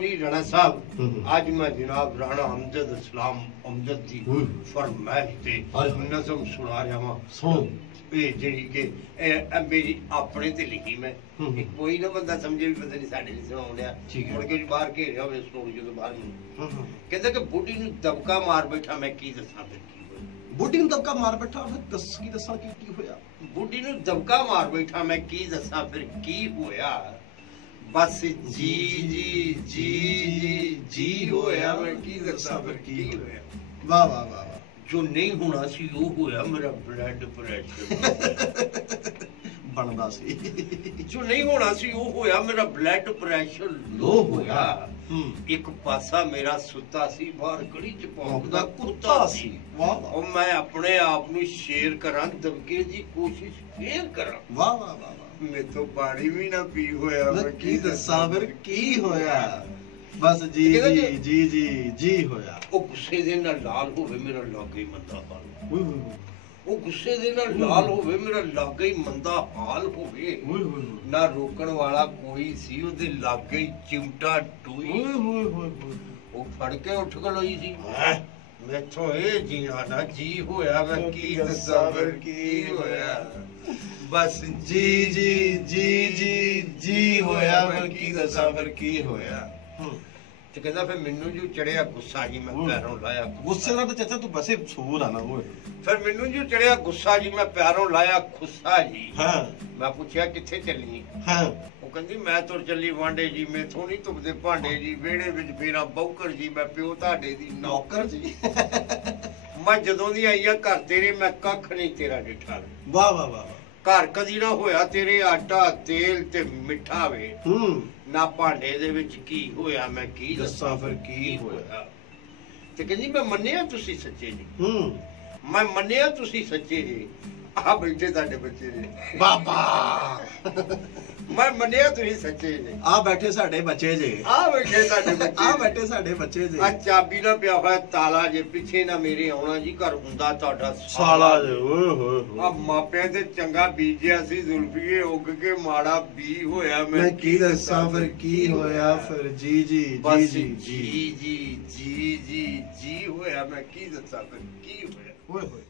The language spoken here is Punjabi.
जी राणा साहब आज मैं जनाब राणा अमजद इस्लाम अमजद दी फरमाइश ते नज़म सुना रहा हां। सुनो ये जेड़ी के मेरी अपने ते लिखी मैं कोई ना बंदा समझे भी पता नहीं साडे नहीं सुनाउं लिया मुड़ के बाहर घेरिया होवे स्टूडियो तो बाहर कहंदा कि बुढ़ी नूं दबका मार बैठा मैं की दसां फिर की होया। बुढ़ी नूं दबका मार बैठा फिर दसां की होया। बुढ़ी नूं दबका मार बैठा मैं की दसां फिर की होया। बस जी जी जी जी जी होया मैं की दसां फिर की होया। वाह वाह वाह वाह। जो नहीं होना सी वो होया मेरा ब्लड प्रेशर बनदा सी। जो नहीं होना सी वो होया मेरा ब्लड प्रेशर लो होया। एक पासा मेरा सुता सी बाहर गली च भौंकदा कुत्ता सी। और मैं अपने आप नूं शेर करां दबके दी कोशिश फेर करां। वाह वाह वाह। मैं तो पानी भी ना पी होया मैं की दसां फिर की होया। बस जी जी जी जी जी होया। ਉਹ ਗੁੱਸੇ ਦੇ ਨਾਲ ਲਾਲ ਹੋਵੇ ਮੇਰਾ ਲਾਗੇ ਹੀ ਮੰਦਾ ਹਾਲ। ਉਹ ਗੁੱਸੇ ਦੇ ਨਾਲ ਲਾਲ ਹੋਵੇ ਮੇਰਾ ਲਾਗੇ ਹੀ ਮੰਦਾ ਹਾਲ ਹੋਵੇ। ਨਾ ਰੋਕਣ ਵਾਲਾ ਕੋਈ ਸੀ ਉਹਦੇ ਲਾਗੇ ਹੀ ਚਿਮਟਾ ਟੋਈ। ਉਹ ਫੜ ਕੇ ਉੱਠ ਖਲੋਈ ਸੀ। ਮੈਥੋਂ ਇਹ ਜੀਣਾ ਨਾ ਜੀ ਹੋਇਆ ਮੈਂ ਕੀ ਦੱਸਾਂ ਫਿਰ ਕੀ ਹੋਇਆ। ਬਸ ਜੀ ਜੀ ਜੀ ਜੀ ਜੀ ਹੋਇਆ ਮੈਂ ਕੀ ਦੱਸਾਂ ਫਿਰ ਕੀ ਹੋਇਆ। ਤੇ ਕਹਿੰਦਾ ਫਿਰ ਮੈਨੂੰ ਜੋ ਚੜਿਆ ਗੁੱਸਾ ਜੀ ਮੈਂ ਪੈਰੋਂ ਲਾਇਆ। ਗੁੱਸੇ ਦਾ ਤਾਂ ਚਾਚਾ ਤੂੰ ਬਸੇ ਸੂਰ ਆ ਨਾ ਓਏ। ਫਿਰ ਮੈਨੂੰ ਜੋ ਚੜਿਆ ਗੁੱਸਾ ਜੀ ਮੈਂ ਪੈਰੋਂ ਲਾਇਆ ਖੁੱਸਾ ਜੀ। ਹਾਂ ਮੈਂ ਪੁੱਛਿਆ ਕਿੱਥੇ ਚੱਲੀ। ਹਾਂ ਉਹ ਕਹਿੰਦੀ ਮੈਂ ਤੁਰ ਚੱਲੀ ਵਾਂਡੇ ਜੀ ਮੈਥੋਂ ਨਹੀਂ ਧੁੱਪਦੇ ਭਾਂਡੇ ਜੀ ਵਿਹੜੇ ਵਿੱਚ ਫੇਰਾ ਬੌਕਰ ਜੀ ਮੈਂ ਪਿਓ ਤੁਹਾਡੇ ਦੀ ਨੌਕਰ ਜੀ। ਮੈਂ ਜਦੋਂ ਦੀ ਆਈ ਆ ਘਰ ਤੇਰੇ ਮੈਂ ਕੱਖ ਨਹੀਂ ਤੇਰਾ ਡਿਠਾ। ਵਾਹ ਵਾਹ ਵਾਹ। ਘਰ ਕਦੀ ਨਾ ਹੋਇਆ ਤੇਰੇ ਆਟਾ ਤੇਲ ਤੇ ਮਿੱਠਾ ਵੇ। ਨਾ ਭਾਂਡੇ ਦੇ ਵਿੱਚ ਕੀ ਹੋਇਆ ਮੈਂ ਕੀ ਦੱਸਾਂ ਫਿਰ ਕੀ ਹੋਇਆ। ਤੇ ਕਹਿੰਦੀ ਮੈਂ ਮੰਨਿਆ ਤੁਸੀਂ ਸੱਚੇ ਜੀ। ਮੈਂ ਮੰਨਿਆ ਤੁਸੀਂ ਸੱਚੇ ਜੀ। ਆ ਬੈਠੇ ਤੁਹਾਡੇ ਬੱਚੇ ਜੀ ਬਾਬਾ। ਮੈਂ ਮੰਨਿਆ ਤੁਸੀਂ ਸੱਚੇ ਜੀ। ਆ ਬੈਠੇ ਸਾਡੇ ਬੱਚੇ ਜੀ। ਆ ਬੈਠੇ ਸਾਡੇ ਬੱਚੇ। ਆ ਬੈਠੇ ਸਾਡੇ ਬੱਚੇ ਜੀ। ਆ ਚਾਬੀ ਨਾ ਪਿਆ ਹੋਇਆ ਤਾਲਾ ਜੇ ਪਿੱਛੇ ਨਾ ਮੇਰੇ ਆਉਣਾ ਜੀ ਘਰ ਹੁੰਦਾ ਤੁਹਾਡਾ ਸਾਲਾ ਜੀ। ਓਏ ਹੋਏ ਆ ਮਾਪਿਆਂ ਤੇ ਚੰਗਾ ਬੀਜਿਆ ਸੀ ਜ਼ੁਲਫੀਏ ਉੱਗ ਕੇ ਮਾੜਾ ਬੀ ਹੋਇਆ ਮੈਂ ਕੀ ਦੱਸਾਂ ਫਿਰ ਕੀ ਹੋਇਆ। ਫਿਰ ਜੀ ਜੀ ਜੀ ਜੀ ਜੀ ਜੀ ਜੀ ਜੀ ਜੀ ਹੋਇਆ ਮੈਂ ਕੀ ਦੱਸਾਂ ਫਿਰ ਕੀ ਹੋਇਆ। ਓਏ ਹੋਏ।